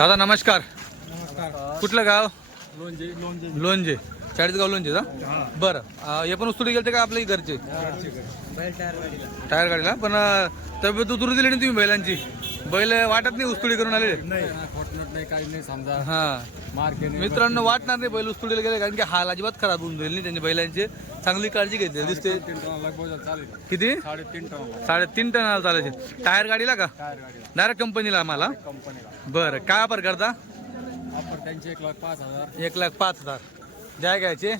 दादा नमस्कार. नमस्कार कुठलं गाव? लोणजे लोणजे. लोणजे. चाळीसगाव लोणजे का? बरं. हे पण उस्तुडी गेलते का आपल्या घरचे बैल टायर गाडीला टायर गाडीला. पण तब्येत उतरू दिली नाही तुम्ही बैलांची? बैल वाटत नाही उस्तुडी करून आलेले. नाही खोटनट नाही काही नाही समजा हा. मार्केट मित्रांनो वाटणार नाही बैल उस्तुडीला गेले कारण की हाल अजिबात खराब होऊन जाईल नाही त्यांनी बैलांची. चांगली काळजी घेतली दिसते. तीन टनाला लगभग चालेल. किती? साडेतीन टनाला. साडेतीन टनाला चालायचे टायर गाडीला का? टायर गाडीला. डायरेक्ट कंपनीला आम्हाला? कंपनीला बरं काय वापर करता? आपण त्यांचे एक लाख पाच हजार. एक लाख पाच हजार. द्या घ्यायचे.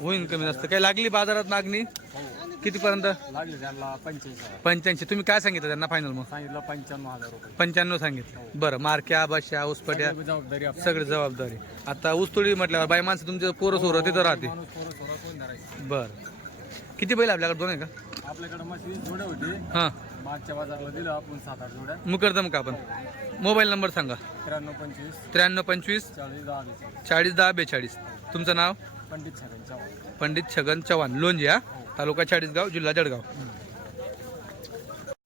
होईल कमी जास्त. काही लागली बाजारात मागणी? हो. कितीपर्यंत? लागले त्यांना पंच्याऐंशी हजार. पंच्याऐंशी. तुम्ही काय सांगितलं त्यांना फायनल मग? सांगितलं पंच्याण्णव हजार रुपये. पंच्याण्णव सांगितलं. बरं मारक्या बश्या उसपट्या सगळी जबाबदारी सगळी जबाबदारी. आता ऊसतोडी म्हटल्यावर बाई माणसं तुमचे पोरं सोरं तिथं राहते. माणूस पोरं सोरा कोण धरायचं? बरं. किती बैल आपल्याकडे? दोन आहे का? आपल्याकडे वीस जोड्या होती. हां. मागच्या बाजारला दिलं आपण सात आठ जोड्या. मुकरदम का आपण? मोबाईल नंबर सांगा. त्र्याण्णव पंचवीस. त्र्याण्णव पंचवीस चाळीस दहा बेचाळीस. चाळीस दहा बेचाळीस. तुमचं नाव? पंडित छगन चव्हाण. पंडित छगन चव्हाण लोणजी हा तालुका चाळीसगाव जिल्हा जळगाव.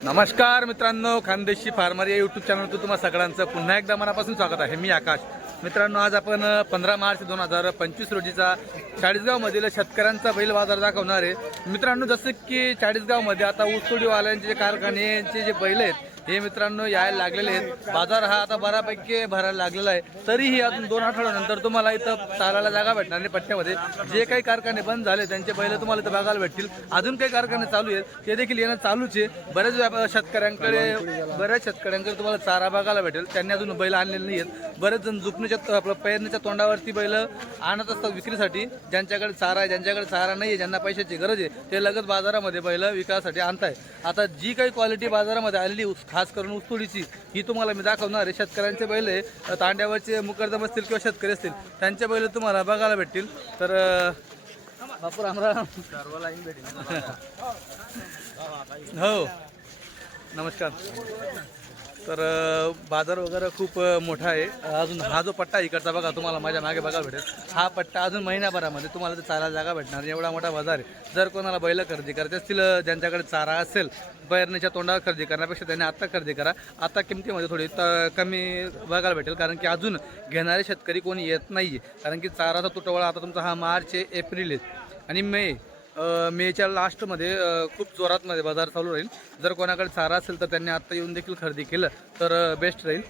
नमस्कार मित्रांनो खानदेशी फार्मर या युट्यूब चॅनलवर तुम्हाला सगळ्यांचं पुन्हा एकदा मनापासून स्वागत आहे. मी आकाश. मित्रांनो आज आपण पंधरा मार्च दोन हजार पंचवीस रोजीचा चाळीसगावमधील शेतकऱ्यांचा बैल बाजार दाखवणार आहे. मित्रांनो जसं की चाळीसगावमध्ये आता ऊसतोडीवाल्यांचे जे कारखान्याचे जे बैल आहेत हे मित्रांनो यायला लागलेले आहेत. बाजार हा आता बऱ्यापैकी भरायला लागलेला आहे. तरीही अजून दोन आठवड्यानंतर तुम्हाला इथं चालायला जागा भेटणार नाही पट्ट्यामध्ये. जे काही कारखाने बंद झाले त्यांचे बैल तुम्हाला इथं बघायला भेटतील. अजून काही कारखाने चालू आहेत ते देखील येणं चालूच आहे. बऱ्याच व्यापा- शेतकऱ्यांकडे बऱ्याच शेतकऱ्यांकडे तुम्हाला चारा बघायला भेटेल. त्यांनी अजून बैल आणलेले नाही आहेत बरेच जण त्यांच्या आपलं पेरणीच्या तोंडावरती बैल आणत असतात विक्रीसाठी. ज्यांच्याकडे चारा आहे ज्यांच्याकडे चारा नाही आहे ज्यांना पैशाची गरज आहे ते लगत बाजारामध्ये बैल विकासाठी आणताय. आता जी काही क्वालिटी बाजारामध्ये आलेली खास करून ऊसतोडीची ही तुम्हाला मी दाखवणार आहे. शेतकऱ्यांचे बैल तांड्यावरचे मुकरदम असतील किंवा शेतकरी असतील त्यांचे बैल तुम्हाला बघायला भेटतील. तर बापूर बापू हो. नमस्कार. तर बाजार वगैरे खूप मोठा आहे. अजून हा जो पट्टा इकडचा बघा तुम्हाला माझ्या मागे बघायला भेटेल. हा पट्टा अजून महिन्याभरामध्ये तुम्हाला ते चारा जागा भेटणार एवढा मोठा बाजार आहे. जर कोणाला बैल खरेदी करायचे असतील ज्यांच्याकडे चारा असेल बैरण्याच्या तोंडावर खरेदी करण्यापेक्षा त्यांनी आत्ता खरेदी करा. आता किमतीमध्ये थोडी त- कमी बघायला भेटेल कारण की अजून घेणारे शेतकरी कोणी येत नाही आहे कारण की चाराचा तुटवडा आता तुमचा हा मार्च आहे एप्रिल आहे. आणि मे मेच्या लास्टमध्ये खूप जोरात मध्ये बाजार चालू राहील. जर कोणाकडे चारा असेल तर त्यांनी आत्ता येऊन देखील खरेदी केलं तर बेस्ट राहील.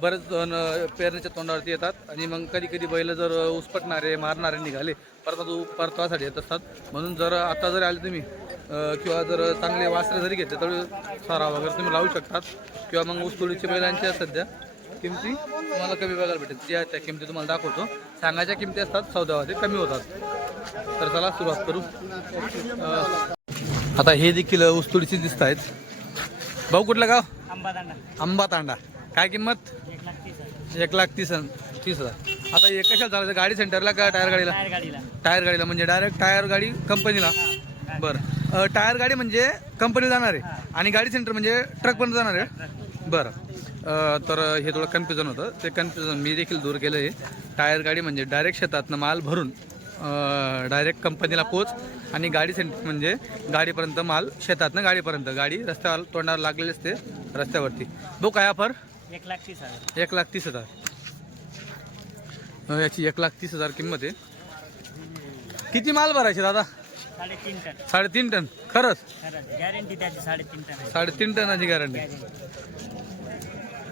बरेच जण पेरण्याच्या तोंडावरती येतात आणि मग कधी कधी बैल जर उसपटणारे मारणारे निघाले परत परतवासाठी येत असतात. म्हणून जर आता जर आले तुम्ही किंवा जर चांगले वासरे जरी घेतले तर सारा वगैरे तुम्ही लावू शकतात. किंवा मग उसतोडीच्या बैलांच्या सध्या. किमती तुम्हाला कमी बघायला भेटेल. त्या त्या किमती तुम्हाला दाखवतो. सांगायच्या किमती असतात सौद्यामध्ये कमी होतात. तर चला सुरुवात करू. आता हे देखील ऊसतोडीचे दिसत आहेत. भाऊ कुठलं गाव? आंबा तांडा काय किंमत? एक लाख तीस तीस हजार. आता हे कशाला चालायचं गाडी सेंटरला का टायर गाडीला? टायर गाडीला. म्हणजे डायरेक्ट टायर गाडी कंपनीला. बरं. टायर गाडी म्हणजे कंपनी जाणार आहे. आणि गाडी सेंटर म्हणजे ट्रकपर्यंत जाणार आहे. बरं. तर हे थोडं कन्फ्युजन होतं. ते कन्फ्युजन मी देखील दूर केलं आहे टायर गाडी म्हणजे डायरेक्ट शेतातनं माल भरून डायरेक्ट कंपनीला पोच आणि गाडी सेंटर म्हणजे गाडीपर्यंत माल शेतातनं गाडीपर्यंत. गाडी रस्त्यावर तोंडावर लागलेली असते रस्त्यावरती. बघू काय ऑफर एक लाख तीस हजार. एक लाख तीस हजार. याची एक लाख तीस हजार किंमत आहे. किती माल भरायचे दादा? साडेतीन टन. साडेतीन टन. खरंच? खरंच. गॅरंटी त्याची साडेतीन टन आहे. साडेतीन टनाची गॅरंटी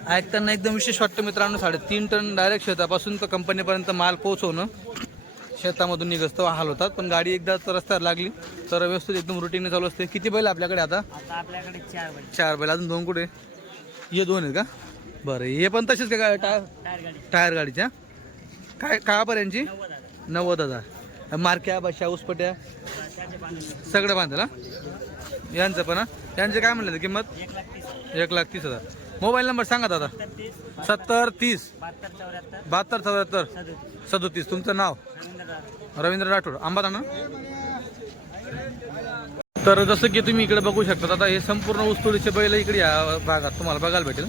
ऐकताना एकदम विशेष वाटतं मित्रांनो साडेतीन टन डायरेक्ट शेतापासून तर कंपनीपर्यंत माल पोहोचवणं. शेतामधून निघस्त हाल होतात. पण गाडी एकदा तर रस्त्यावर लागली तर व्यवस्थित एकदम रुटीनने चालू असते. किती बैल आपल्याकडे आता? आपल्याकडे चार बैल. चार बैल. अजून दोन कुठे? हे दोन आहेत का? बरं हे पण तसेच का टायर टायर गाडी टायर गाडीच्या? काय काय नव्वद हजार. मारक्या बशा उसपट्या? सगळं बांधलं यांचं पण हा? यांचे काय म्हणलं किंमत? एक लाख तीस हजार. मोबाईल नंबर सांगा दादा. सत्तर तीस. बहात्तर चौऱ्याहत्तर. सदोतीस. तुमचं नाव? रवींद्र रवींद्र राठोड आंबादाना तर जसं की तुम्ही इकडे बघू शकता आता हे संपूर्ण ऊसतोडीचे बैल इकडे या भागात तुम्हाला बघायला भेटेल.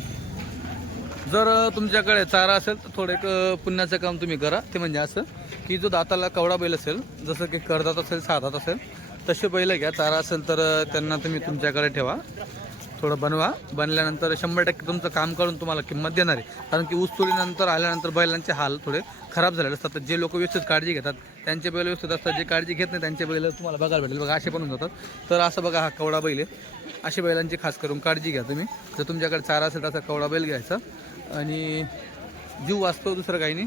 जर तुमच्याकडे चारा असेल तर थोडं एक पुण्याचं काम तुम्ही करा. ते म्हणजे असं की जो दाताला कवडा बैल असेल जसं की करदात असेल साधात असेल तसे बैल घ्या. चारा असेल तर त्यांना तुम्ही तुमच्याकडे ठेवा. थोडं बनवा. बनल्यानंतर शंभर टक्के तुमचं काम करून तुम्हाला किंमत देणार आहे. कारण की ऊस तोडीनंतर आल्यानंतर बैलांचे हाल थोडे खराब झालेले असतात. जे लोक व्यवस्थित काळजी घेतात त्यांचे बैल व्यवस्थित असतात. जे काळजी घेत नाही त्यांचे बैल तुम्हाला बघायला भेटेल. बघा असे पण होऊन जातात तर असं बघा हा कवडा बैल आहे. असे बैलांची खास करून काळजी घ्या तुम्ही. जर तुमच्याकडे चारा असेल असा कवडा बैल घ्यायचा. आणि जीव वाचतो दुसरं काही नाही.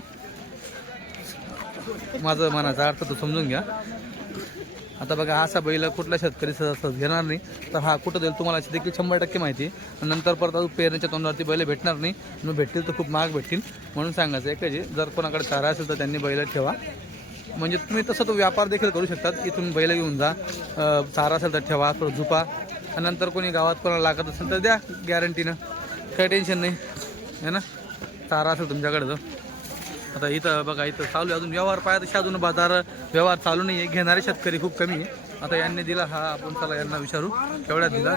माझं मनाचा अर्थ तो समजून घ्या. आता बघा असा बैल कुठला शेतकरी सहज घेणार नाही. तर हा कुठं देईल तुम्हाला याची देखील शंभर टक्के माहिती आहे. आणि नंतर परत अजून पेरणीच्या तोंडावरती बैल भेटणार नाही. मग भेटतील तर खूप महाग भेटतील. म्हणून सांगायचं आहे जे जर कोणाकडे चारा असेल तर त्यांनी बैल ठेवा. म्हणजे तुम्ही तसं तो व्यापार देखील करू शकतात. की तुम्ही बैल घेऊन जा. चारा असेल तर ठेवा थोडं झुपा. नंतर कोणी गावात कोणाला लागत असेल तर द्या गॅरंटीनं काही टेन्शन नाही. है ना? चारा असेल तुमच्याकडे तर. आता इथं बघा इथं चालू आहे. अजून व्यवहार पाहिजे अजून बाजार व्यवहार चालू नाही आहे घेणारे शेतकरी खूप कमी आहे. आता यांनी दिला हा आपण चला यांना विचारू. केवढ्यात दिला?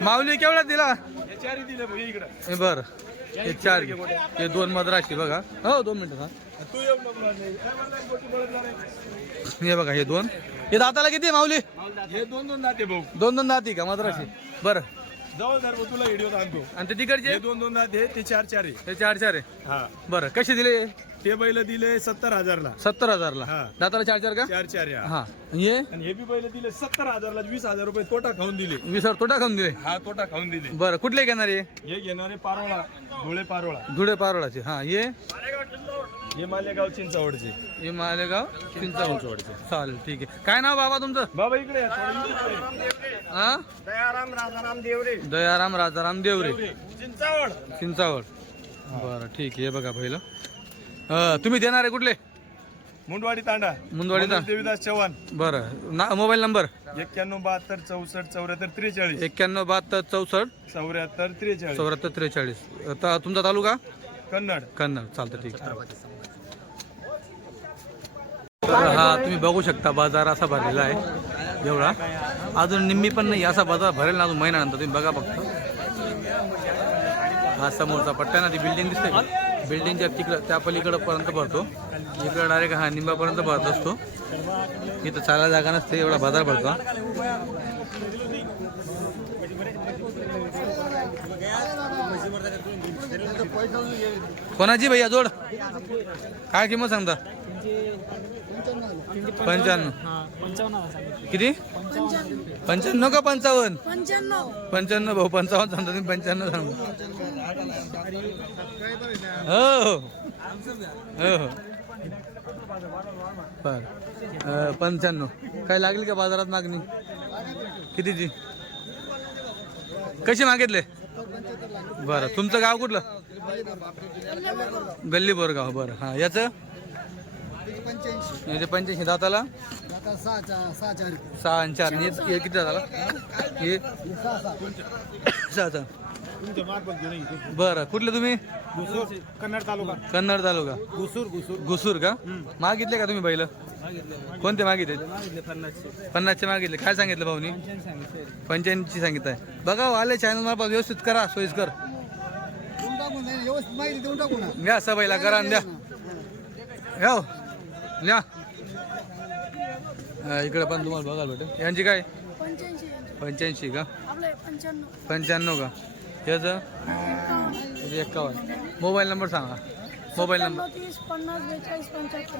माऊली केवढ्यात दिला? हे बर. हे चार हे दोन मद्राशी बघा. हो दोन मिनिटं हा हे बघा हे दोन. हे दाताला किती माऊली? हे दोन दोन नाते भाऊ. दोन दोन दाती का मद्राशी? बरं. जवळ तुला व्हिडिओ सांगतो. आणि ते तिकडचे? दोन दोन नाते ते चार चार आहे. ते चार चार आहे. हा. बरं कसे दिले? ते बैल दिले सत्तर हजारला. सत्तर हजारला. हा. दाताला चार चार का? चार चार या. हा. हे? आणि हे बी बैल दिले सत्तर हजारला वीस हजार रुपये तोटा खाऊन दिले. विसर तोटा खाऊन दिले? हा तोटा खाऊन दिले. बरं कुठले घेणार? आहे हे घेणारे पारोळा धुळे पारोळा. धुळे पारोळाचे. हा ये हे मालेगाव चिंचावडचे. हे मालेगाव चिंचावडचे. चालेल ठीक आहे. काय नाव बाबा तुमचं? बाबा इकडे या, थोडं इकडे ये. हा दयाराम राजाराम देवरे. दयाराम राजाराम देवरे. चिंचावड. चिंचावड. बरं ठीक आहे. हे बघा पहिलं. अं, तुम्ही देणार आहे कुठले? मुंडवाडी तांडा. मुंदवाडी मनोज देवीदास चव्हाण. बरं. ना मोबाईल नंबर? एक्क्याण्णव बहात्तर चौसष्ट चौऱ्याहत्तर त्रेचाळीस. एक्क्याण्णव बहात्तर चौसष्ट चौऱ्याहत्तर त्रेचाळीस. चौऱ्याहत्तर त्रेचाळीस. आता तुमचा तालुका? कन्नड. कन्नड. चालतं ठीक आहे. तर हा तुम्ही बघू शकता बाजार असा भरलेला आहे. एवढा. अजून निम्मी पण नाही असा बाजार भरेल ना अजून महिन्यानंतर. तुम्ही बघा फक्त. हा समोरचा पट्टा ना ती बिल्डिंग दिसते का? बिल्डिंगच्या तिकडं त्या पलीकडंपर्यंत भरतो. इकडं डायरेक्ट हा निंबापर्यंत भरत असतो. इथं चालायला जागा नसते एवढा बाजार भरतो. कोणाची भैया जोड? काय किंमत सांगता? पंच्याण्णव किती? पंच्याण्णव का पंचावन्न? पंच्याण्णव पंच्याण्णव भाऊ पंचावन्न सांगता तुम्ही पंच्याण्णव सांगता हो हो. हो हो. बर. पंच्याण्णव काय लागली का बाजारात मागणी? कितीची? कशी मागितले? बरं. तुमचं गाव कुठलं? गल्ली बोरगाव बरं. हां याचं? याचे पंच्याऐंशी दाताला? सहा आणि चार. हे हे किती दाताला? हे सहा सहा. बरं. कुठले तुम्ही? कन्नड तालुका. कन्नड तालुका. घुसूर घुसूर. घुसूर का? मागितले का तुम्ही बैल? कोणते मागितले? पन्नासचे. मागितले. काय सांगितलं भाऊनी? पंच्याऐंशी सांगितलं. आहे बघा हो, आले चॅनल मला व्यवस्थित करा सोयीस्कर. घ्या सबाईला करा आणि द्या. घ्या हो. ल्या इकडे पण तुम्हाला बघायला भेटेल. यांची काय? पंच्याऐंशी का? पंच्याण्णव. का? याचं एक्कावन्न मोबाईल नंबर सांगा. Mobile number.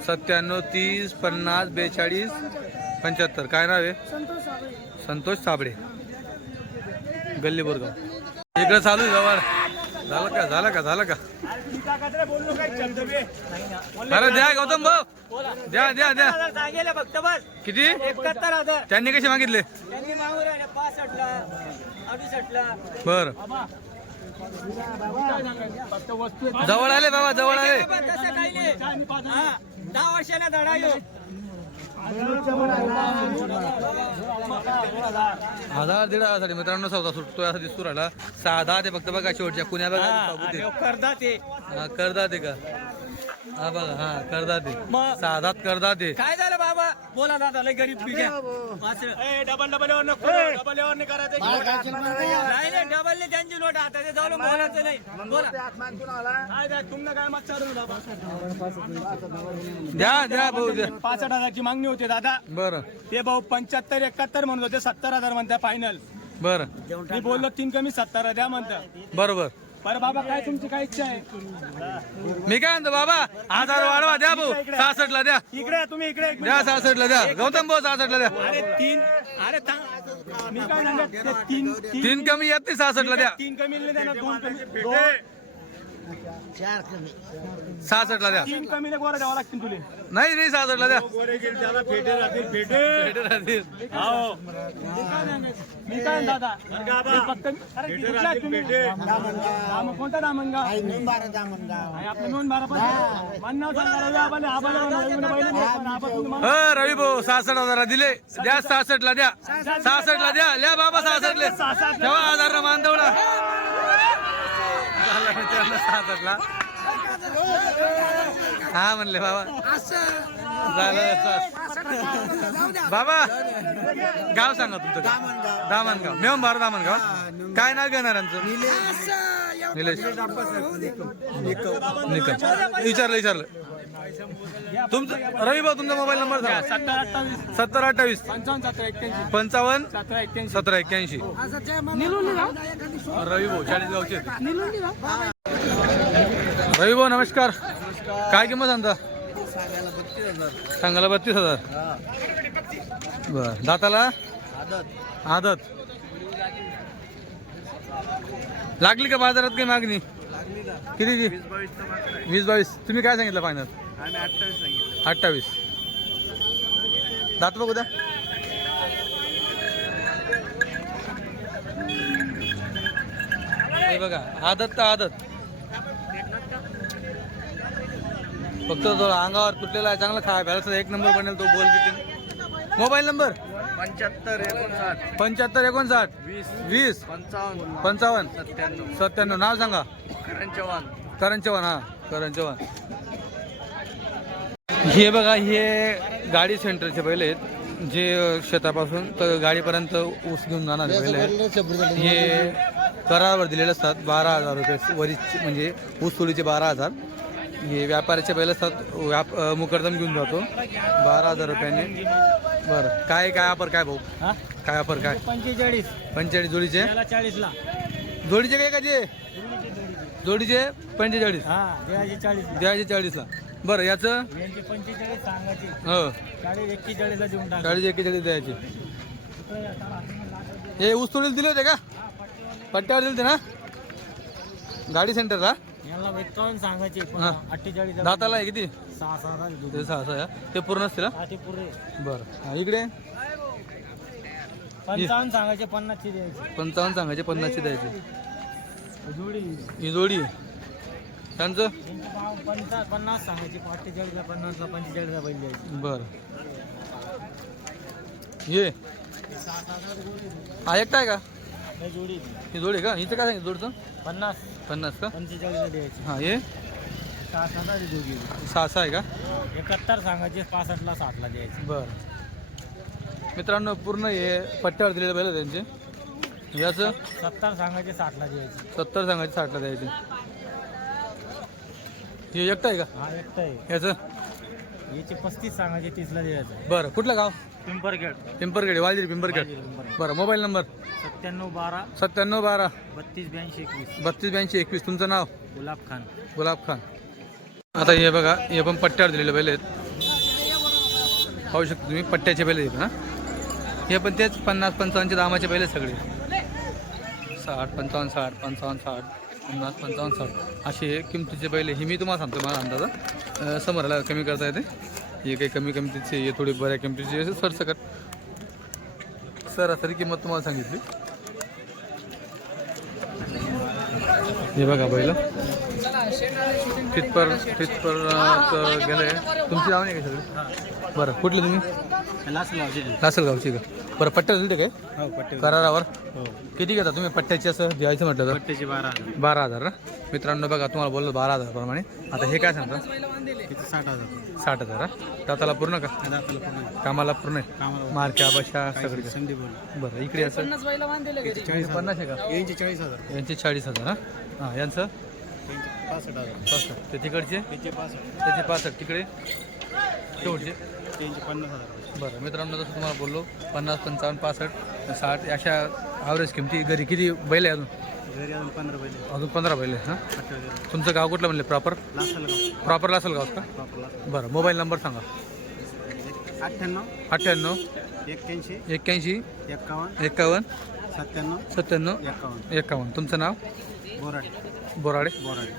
सत्त्याण्णव, तीस पन्नास बेचाळीस पंच्याहत्तर. काय नाव आहे? संतोष साबळे. गल्ली बोरगाव इकडं चालू जवळ झालं का? झालं का? झालं का? अरे द्या गौतम भाऊ. द्या द्या द्या. सांगेल फक्त बस किती? एकाहत्तर हजार त्यांनी कसे मागितले? त्यांनी मागून राहिले पासष्टला अडुसष्टला बर. जवळ आले बाबा जवळ आले. दहा वर्षाला धडा येऊ हजार दीड हजारसाठी मित्रांनो सौदा सुटतोय असं दिसतो राहिला. सहा दहा ते फक्त बघा शेवटच्या कुण्या बघा. साबुते. करदा ते. हा करदा ते का? हा बघा हा करदा ते मग? सहा दात करदा ते काय झालं बाबा? बोला दादा लय गरीब डबल डबल डबल नाही करायचं. नाही नाही डबल नाही त्यांची नोट आता. ते जाऊन बोलायचं नाही. बोला. काय द्या, तुमनं काय मागचा द्या द्या भाऊ द्या. पासष्ट हजारची मागणी होती दादा. बरं. ते भाऊ पंच्याहत्तर एकाहत्तर म्हणत होते सत्तर हजार म्हणते फायनल बरं. मी बोललो तीन कमी सत्तर द्या म्हणता बरोबर. बरं बाबा काय तुमची काय इच्छा आहे? मी काय म्हणतो बाबा हजार वाढवा द्या भाऊ. सहासष्ट ला द्या. इकडे या, तुम्ही इकडे द्या सहासष्ट ला द्या. गौतम भाऊ सहासष्ट ला द्या. अरे तीन अरे मी काय सांगत ते तीन तीन कमी येत नाही सहासष्ट ला द्या. तीन कमी दोन कमी दोन सहासष्ट ला द्या. तीन कमी गोरा द्यावं लागतील तुले. नाही नाही सहासष्ट ला द्या त्याला फेटे राहतील फेटे. भेटे राहतील. मी काय दादा हे फक्त अरे कुठला आहे तुम्ही? कोणता दामनगाव आहे आपलं नोंद बारा मन्नाव सांगा रवी आबाले आबाले पण. हो भाऊ सहासष्ट हजार दिले. द्या सहासष्ट ला द्या. सहासष्ट ला द्या. लिया बाबा सहासष्ट ले तेव्हा हजार मान तेवढा झालं मित्रांनो सहासष्ट ला हा म्हणले बाबा. झालं बाबा गाव सांगा तुमचं गाव. दामणगाव. मेहन बारा दामणगाव. काय नाव घेणार यांचं? निलेश. निकम. विचारलं विचारलं. तुमचं रवी भाऊ तुमचा मोबाईल नंबर सांगा. सत्तर अठ्ठावीस. सत्तर अठ्ठावीस. पंचावन्न सत्तर एक्क्याऐंशी. पंचावन्न सत्तर एक्क्याऐंशी. सतरा एक्क्याऐंशी. रवी भाऊ चाळीस गावचे. रवी भाऊ नमस्कार. काय किंमत सांगता? सांगायला बत्तीस हजार. बर. दाताला? आदत. लागली का बाजारात काही मागणी? कितीची वीस बावीस तुम्ही काय सांगितलं फायनल अठ्ठावीस दात बघू द्या. हे बघा आदत तर आदत. फक्त तो अंगावर तुटलेला आहे चांगला खाय प्यायला एक नंबर बनेल तो बोल किती मोबाईल नंबर? पंच्याहत्तर एकोणसाठ. पंच्याहत्तर एकोणसाठ. वीस. वीस. पंचावन्न. पंचावन्न. सत्त्याण्णव. सत्त्याण्णव. नाव सांगा. करण चव्हाण. करण चव्हाण हा. करण चव्हाण. हे बघा हे गाडी सेंटरचे पहिले आहेत. जे शेतापासून तर गाडीपर्यंत ऊस घेऊन जाणारे पहिले आहेत. हे करारावर दिलेले असतात. बारा हजार रुपये वरीच म्हणजे ऊस तोडीचे बारा हजार. हे व्यापाऱ्याचे पहिले असतात. व्याप मुकरदम घेऊन जातो. बारा हजार रुपयाने. बरं. काय काय ऑफर काय भाऊ? हा? काय ऑफर काय? पंचेचाळीस. पंचेचाळीस जोडीचे? त्याला चाळीसला. जोडीचे काय काचे जोडीचे पंचेचाळीस. हा द्यायची चाळीसला. द्यायचे चाळीसला. बरं याचं? यांची पंचेचाळीस सांगायची हो. चाळीस एक्केचाळीसला देऊन टाक. चाळीस एकेचाळीस द्यायचे. हे ऊस तोडीला दिले होते का? पट्ट्यावर दिले होते ना? गाडी सेंटरला? यांना एकावन्न सांगायची हा. अठ्ठेचाळीस दाताला आहे किती? सहा सहा झाले दोघे. ते सहा सहा आहे. ते पूर्ण असतील ना? हा, ते पुरे बरं. हा, इकडे? पंचावन्न सांगायचे पन्नासची द्यायची. पंचावन्न सांगायचे पन्नासचे द्यायचे. जोडी. ही जोडी आहे. त्यांचं? यांची भाव पंचा पन्नास सांगायची अठ्ठेचाळीसला पन्नासला पंचेचाळीसला बैल द्यायची. बरं. ये. हा एकटा आहे का? हे जोडी ही जोडी आहे का? हिचं काय सांगितलं जोडचं? पन्नास. पन्नास का? पंचेचाळीसला द्यायची हां हे? सहा सहा दोघी. सहा सहा आहे का? एकाहत्तर सांगायचे पासष्टला साठला द्यायची. बरं. मित्रांनो पूर्ण हे पट्ट्यावर दिलेले बैल आहे त्यांचे याचं सत्तर सांगायचे साठला द्यायची. सत्तर सांगायचे साठला द्यायचे. हे एकटं आहे का? हा एकटा आहे. याचं? याचे पस्तीस सांगायचे तीसला द्यायचं. बरं कुठलं गाव? पिंपरखेड. पिंपरखेड वालजिरी पिंपरखेड. बरं मोबाईल नंबर? सत्त्याण्णव बारा. सत्त्याण्णव बारा. बत्तीस ब्याऐंशी एकवीस. बत्तीस ब्याऐंशी एकवीस. तुमचं नाव? गुलाब खान. गुलाब खान. आता हे बघा हे पण पट्ट्यावर दिलेले बैल आहेत. पाहू शकतो तुम्ही पट्ट्याचे बैल आहेत ना हे पण तेच पन्नास पंचावन्नचे दामाचे बैल आहेत सगळे. साठ पंचावन्न साठ पंचावन्न साठ पन्नास पंचावन्न साठ. असे किमतीचे बैल आहे. हे मी तुम्हाला सांगतो मला अंदाजा समोरला कमी करता येते. हे काही कमी किमतीचे हे थोडी बऱ्या किमतीचे असे सरसकट. सरासरी किंमत तुम्हाला सांगितली. हे बघा बैल तिथपर तिथपर गेले. तुमची नाव नाही का सगळी? बरं कुठले तुम्ही? लासलगावची. का? बरं पट्ट्याला दिले काय? हो पट्टे करारावर? हो. किती घेता तुम्ही? पट्ट्याची असं द्यायचं म्हटलं तर? पट्ट्याचे बारा बारा हजार ना मित्रांनो बघा तुम्हाला बोललो बारा हजार प्रमाणे. आता हे काय सांगता? साठ हजार. साठ हजार हा? दाताला पूर्ण का? कामाला पूर्ण आहे? मारक्या बशा सगळी बरं इकडे असं? हे पन्नास आहे का? यांचे चाळीस हजार. यांचे चाळीस हजार ना हां यांचं? यांचे पासष्ट हजार. पासष्ट. ते तिकडचे? त्याचे पासष्ट. तिकडे? शेवटचे त्यांचे पन्नास हजार बरं मित्रांनो जसं तुम्हाला बोललो पन्नास पंचावन्न पासष्ट साठ अशा ॲव्हरेज किमती. घरी किती बैल आहे अजून? घरी अजून पंधरा पहिले अजून पंधरा बैल आहे हां? अठ्ठावीस तुमचं गाव कुठलं म्हणले? प्रॉपर लास्ट प्रॉपर असेल गाव का वापरला बरं मोबाईल नंबर सांगा. अठ्ठ्याण्णव. अठ्ठ्याण्णव. एक्क्याऐंशी. एक्क्याऐंशी. एक्कावन्न एकावन्न. सत्त्याण्णव. सत्त्याण्णव. एक्कावन्न एकावन्न. तुमचं नाव? बोराडे. बोराडे. बोराडे.